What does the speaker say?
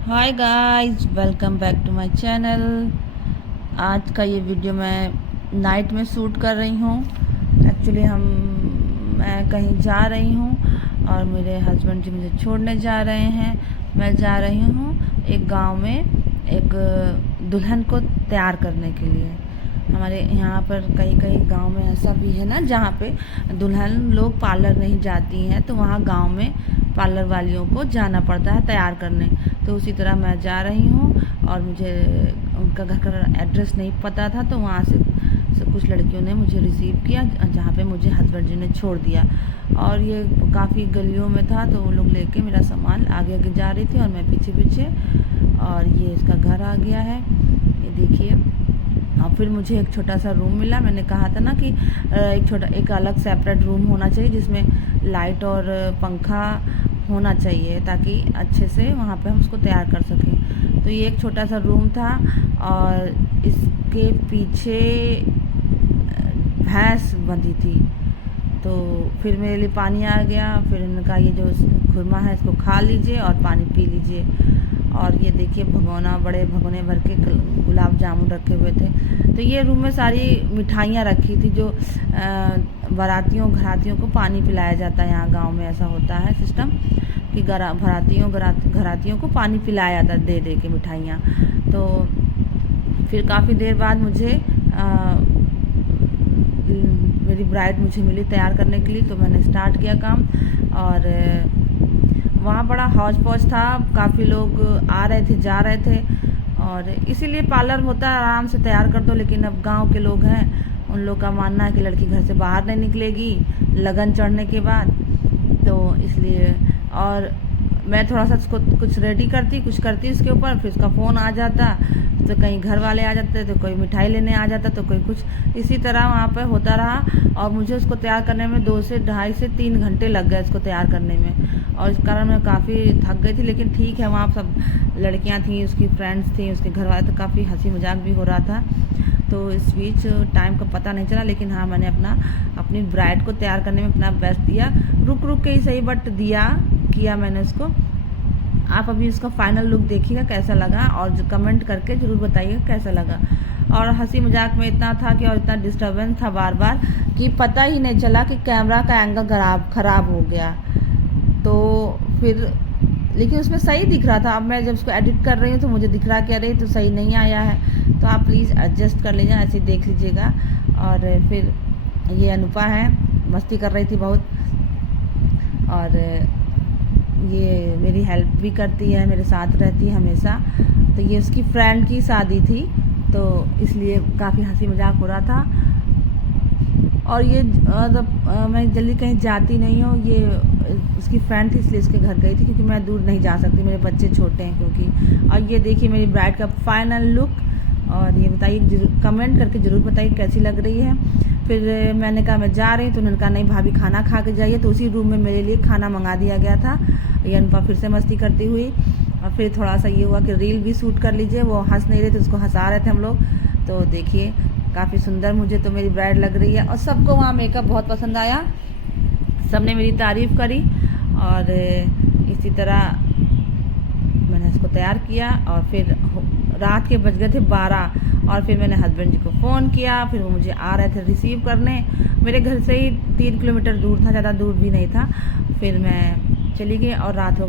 Hi guys, welcome back to my channel. आज का ये वीडियो मैं नाइट में शूट कर रही हूँ। एक्चुअली मैं कहीं जा रही हूँ और मेरे हस्बैंड जी मुझे छोड़ने जा रहे हैं। मैं जा रही हूँ एक गांव में एक दुल्हन को तैयार करने के लिए। हमारे यहाँ पर कई कई गांव में ऐसा भी है ना, जहाँ पे दुल्हन लोग पार्लर नहीं जाती हैं, तो वहाँ गांव में पार्लर वालियों को जाना पड़ता है तैयार करने। तो उसी तरह मैं जा रही हूँ और मुझे उनका घर का एड्रेस नहीं पता था, तो वहाँ से कुछ लड़कियों ने मुझे रिसीव किया, जहाँ पे मुझे हस्बैंड जी ने छोड़ दिया। और ये काफ़ी गलियों में था, तो वो लोग लेके मेरा सामान आगे आगे जा रही थी और मैं पीछे पीछे। और ये इसका घर आ गया है, ये देखिए। और फिर मुझे एक छोटा सा रूम मिला। मैंने कहा था ना कि एक अलग सेपरेट रूम होना चाहिए, जिसमें लाइट और पंखा होना चाहिए, ताकि अच्छे से वहाँ पे हम उसको तैयार कर सकें। तो ये एक छोटा सा रूम था और इसके पीछे भैंस बंधी थी। तो फिर मेरे लिए पानी आ गया। फिर इन्होंने कहा ये जो खुरमा है इसको खा लीजिए और पानी पी लीजिए। और ये देखिए भगोना, बड़े भगोने भर के गुलाब जामुन रखे हुए थे। तो ये रूम में सारी मिठाइयाँ रखी थी, जो बारातियों घरातियों को पानी पिलाया जाता है। यहाँ गांव में ऐसा होता है सिस्टम कि घरातियों को पानी पिलाया जाता है, दे दे के मिठाइयाँ। तो फिर काफ़ी देर बाद मेरी ब्राइड मुझे मिली तैयार करने के लिए। तो मैंने स्टार्ट किया काम। और वहाँ बड़ा हौच पौच था, काफ़ी लोग आ रहे थे जा रहे थे। और इसीलिए पार्लर होता है आराम से तैयार कर दो। लेकिन अब गांव के लोग हैं, उन लोग का मानना है कि लड़की घर से बाहर नहीं निकलेगी लगन चढ़ने के बाद। तो इसलिए और मैं थोड़ा सा उसको कुछ रेडी करती, कुछ करती उसके ऊपर, फिर उसका फ़ोन आ जाता, तो कहीं घर वाले आ जाते, तो कोई मिठाई लेने आ जाता, तो कोई कुछ। इसी तरह वहाँ पर होता रहा और मुझे उसको तैयार करने में 2 से ढाई से 3 घंटे लग गए इसको तैयार करने में। और इस कारण मैं काफ़ी थक गई थी। लेकिन ठीक है, वहाँ सब लड़कियाँ थीं, उसकी फ्रेंड्स थी, उसके घर वाले, तो काफ़ी हंसी मजाक भी हो रहा था। तो इस बीच टाइम का पता नहीं चला। लेकिन हाँ, मैंने अपनी ब्राइड को तैयार करने में अपना बेस्ट दिया, रुक रुक के ही सही, बट किया मैंने उसको। आप अभी उसका फाइनल लुक देखिएगा कैसा लगा, और जो कमेंट करके ज़रूर बताइएगा कैसा लगा। और हंसी मजाक में इतना था कि, और इतना डिस्टर्बेंस था बार बार, कि पता ही नहीं चला कि कैमरा का एंगल ख़राब हो गया। तो फिर लेकिन उसमें सही दिख रहा था। अब मैं जब उसको एडिट कर रही हूँ तो मुझे दिख रहा कि अरे तो सही नहीं आया है। तो आप प्लीज़ एडजस्ट कर लीजिए, ऐसे देख लीजिएगा। और फिर ये अनुपा है, मस्ती कर रही थी बहुत। और ये मेरी हेल्प भी करती है, मेरे साथ रहती है हमेशा। तो ये उसकी फ्रेंड की शादी थी, तो इसलिए काफ़ी हंसी मजाक हो रहा था। और ये मैं जल्दी कहीं जाती नहीं हूँ, ये उसकी फ्रेंड थी इसलिए उसके घर गई थी, क्योंकि मैं दूर नहीं जा सकती, मेरे बच्चे छोटे हैं क्योंकि। और ये देखिए मेरी ब्राइड का फाइनल लुक। और ये बताइए, कमेंट करके ज़रूर बताइए कैसी लग रही है। फिर मैंने कहा मैं जा रही हूँ, तो उन्होंने कहा नहीं भाभी खाना खा के जाइए। तो उसी रूम में मेरे लिए खाना मंगा दिया गया था। ये अनुपा फिर से मस्ती करती हुई। और फिर थोड़ा सा ये हुआ कि रील भी शूट कर लीजिए। वो हंस नहीं रहे थे, उसको हंसा रहे थे हम लोग। तो देखिए काफ़ी सुंदर मुझे तो मेरी ब्राइड लग रही है। और सबको वहाँ मेकअप बहुत पसंद आया, सबने मेरी तारीफ़ करी। और इसी तरह मैंने इसको तैयार किया। और फिर रात के बज गए थे 12। और फिर मैंने हस्बैंड जी को फ़ोन किया, फिर वो मुझे आ रहे थे रिसीव करने। मेरे घर से ही 3 किलोमीटर दूर था, ज़्यादा दूर भी नहीं था। फिर मैं चली गई और रात हो गई।